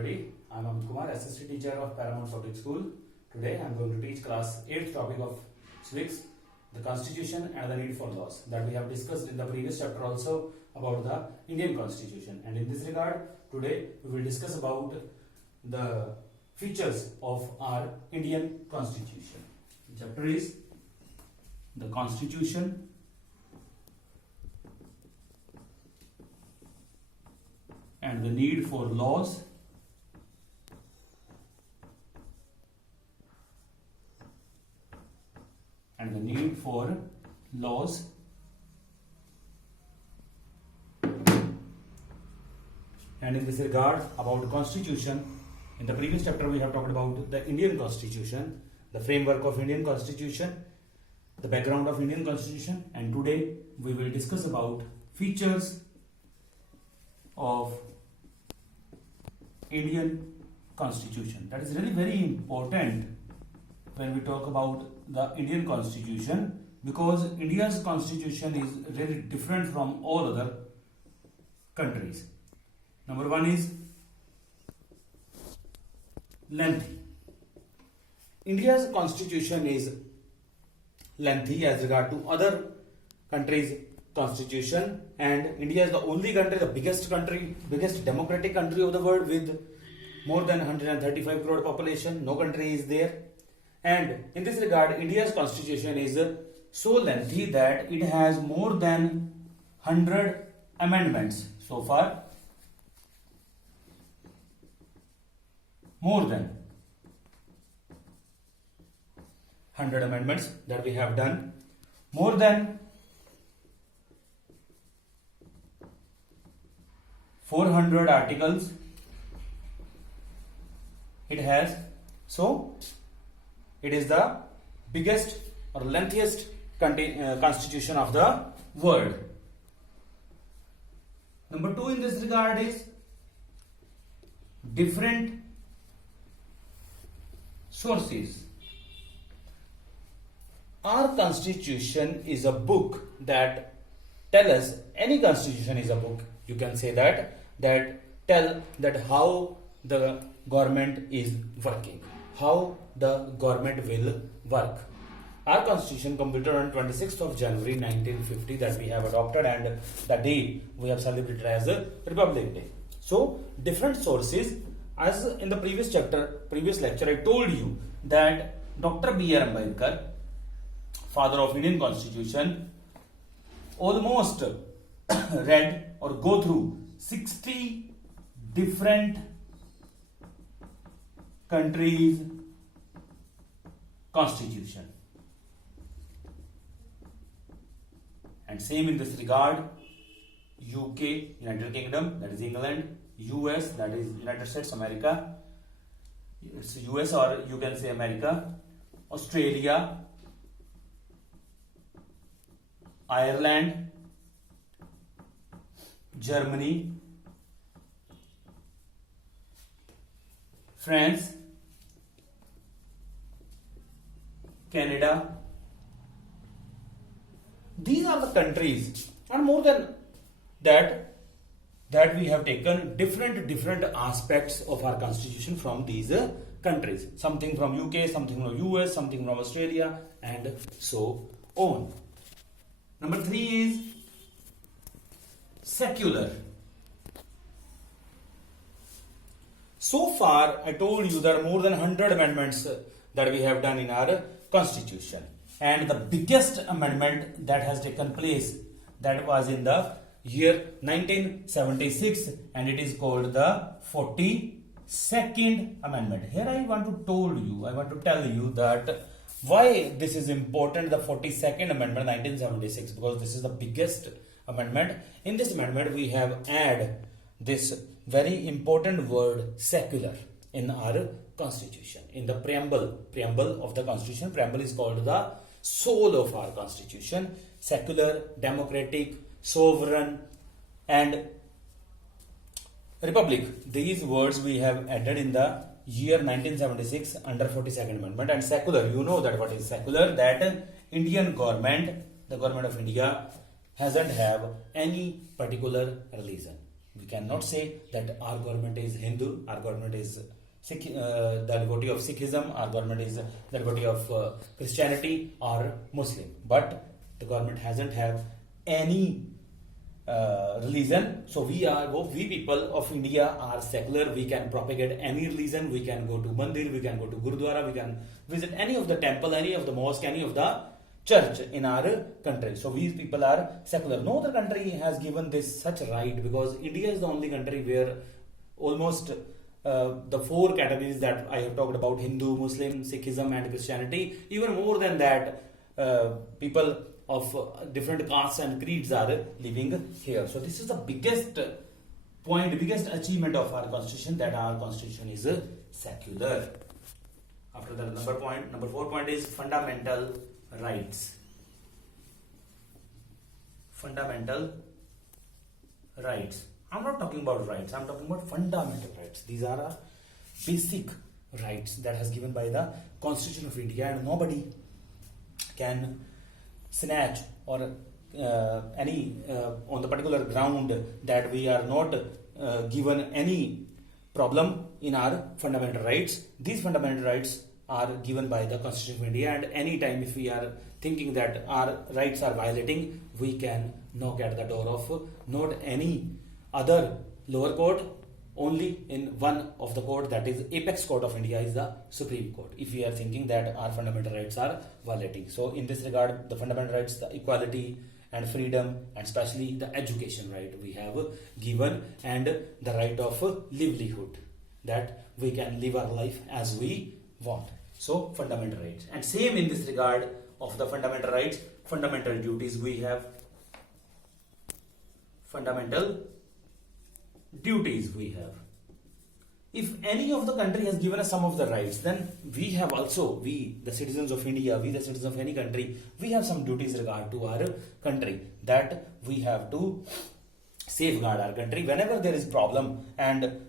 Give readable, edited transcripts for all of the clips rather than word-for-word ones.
everybody. I'm Amit Kumar, assistant teacher of Paramount Public School. Today I'm going to teach class 8th topic of civics, the constitution and the need for laws, that we have discussed in the previous chapter also about the Indian constitution. And in this regard, today we will discuss about the features of our Indian constitution. The chapter is the constitution and the need for laws and the need for laws and in this regard about constitution, in the previous chapter we have talked about the Indian constitution, the framework of Indian constitution, the background of Indian constitution, and today we will discuss about features of Indian constitution. That is really very important when we talk about the Indian constitution, because India's constitution is really different from all other countries. Number one is lengthy. India's constitution is lengthy as regard to other countries' constitution, and India is the only country, the biggest democratic country of the world with more than 135 crore population. No country is there. And in this regard, India's constitution is so lengthy that it has more than 100 amendments so far. More than 100 amendments that we have done. More than 400 articles it has. So it is the biggest or lengthiest constitution of the world. Number two in this regard is different sources. Our constitution is a book that tell us, any constitution is a book, you can say that tell that how the government is working, how the government will work. Our constitution completed on 26th of January 1950 that we have adopted, and the day we have celebrated as a Republic Day. So different sources, as in the previous lecture I told you that Dr. B.R. Ambedkar, father of Indian constitution, almost read or go through 60 different countries' constitution. And same in this regard, UK, United Kingdom, that is England, US, that is United States America, it's US or you can say America, Australia, Ireland, Germany, France, Canada. These are the countries, and more than that we have taken different aspects of our constitution from these countries. Something from UK, something from US, something from Australia, and so on. Number three is secular. So far, I told you there are more than 100 amendments that we have done in our constitution. And the biggest amendment that has taken place, that was in the year 1976, and it is called the 42nd Amendment. Here I want to tell you that why this is important, the 42nd Amendment 1976, because this is the biggest amendment. In this amendment we have added this very important word secular in our constitution. In the preamble of the constitution, preamble is called the soul of our constitution. Secular, democratic, sovereign and republic. These words we have added in the year 1976 under 42nd Amendment. And secular, you know that what is secular, that Indian government, the government of India, hasn't have any particular religion. We cannot say that our government is Hindu, our government is Sikh, the devotee of Sikhism, our government is the devotee of Christianity or Muslim. But the government hasn't have any religion. So we people of India are secular. We can propagate any religion. We can go to mandir, we can go to Gurudwara, we can visit any of the temple, any of the mosque, any of the church in our country. So we people are secular. No other country has given this such right, because India is the only country where almost the four categories that I have talked about, Hindu, Muslim, Sikhism and Christianity, even more than that, people of different castes and creeds are living here. So this is the biggest point, biggest achievement of our constitution, that our constitution is secular. After that, number 4 point is fundamental rights. Fundamental rights. I'm not talking about rights, I'm talking about fundamental rights. These are our basic rights that has given by the Constitution of India, and nobody can snatch or any on the particular ground that we are not given any problem in our fundamental rights. These fundamental rights are given by the Constitution of India, and any time if we are thinking that our rights are violating, we can knock at the door of not any other lower court, only in one of the court, that is apex court of India, is the Supreme Court, if we are thinking that our fundamental rights are violating. So in this regard, the fundamental rights, the equality and freedom, and especially the education right we have given, and the right of livelihood, that we can live our life as we want. So fundamental rights. And same in this regard of the fundamental rights, fundamental duties we have. Fundamental duties we have. If any of the country has given us some of the rights, then we have also, we the citizens of India, we the citizens of any country, we have some duties regard to our country, that we have to safeguard our country whenever there is problem, and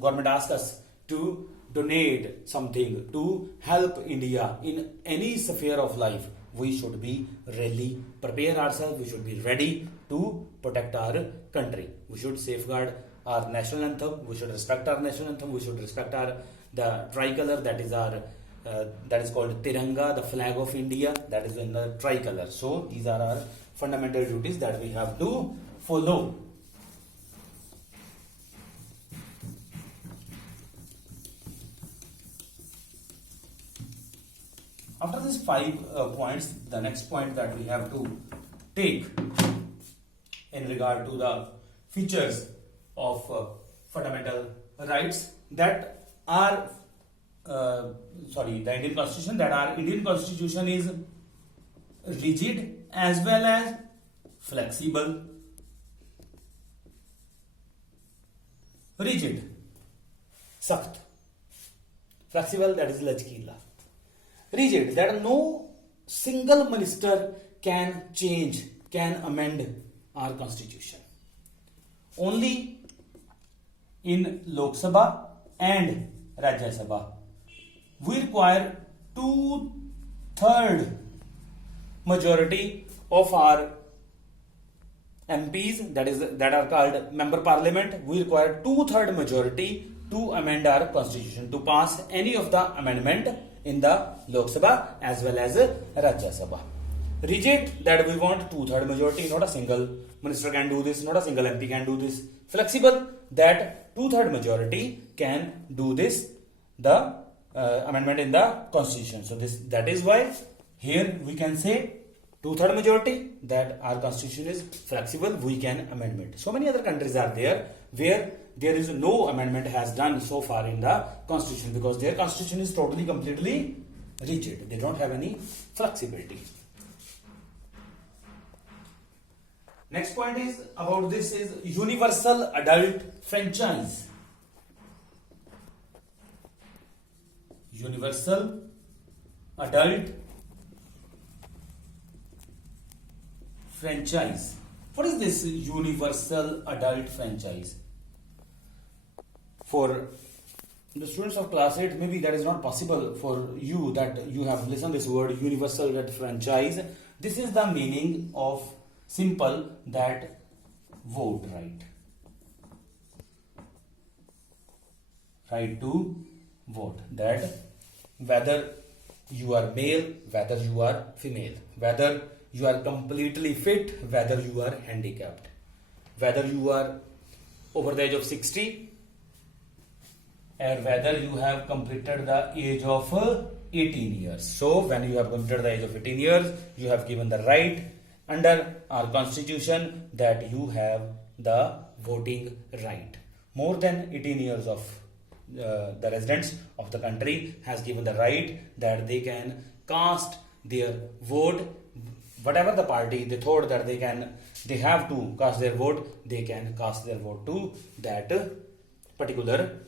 government asks us to donate something to help India in any sphere of life. We should be really prepare ourselves, we should be ready to protect our country. We should safeguard our national anthem, we should respect our national anthem, we should respect our the tricolor, that is our that is called Tiranga, the flag of India, that is in the tricolor. So these are our fundamental duties that we have to follow. After these 5 points, the next point that we have to take in regard to the features of fundamental rights that are the Indian Constitution, that our Indian Constitution is rigid as well as flexible. Rigid, sakht. Flexible, that is lachkila. Rigid, that no single minister can change, can amend our constitution. Only in Lok Sabha and Rajya Sabha we require 2/3 majority of our MPs, that are called member parliament. We require 2/3 majority to amend our constitution, to pass any of the amendment in the Lok Sabha as well as Rajya Sabha. Rigid, that we want 2/3 majority, not a single minister can do this, not a single MP can do this. Flexible, that 2/3 majority can do this, the amendment in the constitution. So that is why here we can say 2/3 majority, that our constitution is flexible, we can amendment. So many other countries are there where there is no amendment has done so far in the constitution, because their constitution is totally completely rigid. They don't have any flexibility. Next point is about this is universal adult franchise. Universal adult franchise. What is this universal adult franchise? For the students of class 8, maybe that is not possible for you, that you have listened this word universal adult franchise. This is the meaning of simple, that vote right. right to vote. That whether you are male, whether you are female, whether you are completely fit, whether you are handicapped, whether you are over the age of 60, and whether you have completed the age of 18 years. So when you have completed the age of 18 years, you have given the right under our constitution that you have the voting right. More than 18 years of the residents of the country has given the right that they can cast their vote, whatever the party they thought that they have to cast their vote, they can cast their vote to that particular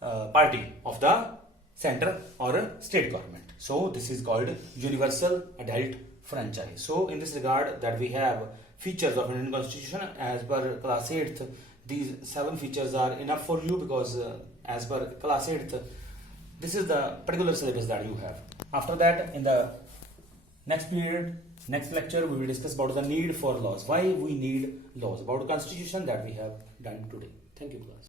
party of the center or state government. So this is called universal adult franchise. So in this regard, that we have features of Indian Constitution as per class 8th. These 7 features are enough for you, because as per class 8th, this is the particular syllabus that you have. After that, in the next period, next lecture, we will discuss about the need for laws. Why we need laws, about constitution that we have done today. Thank you, class.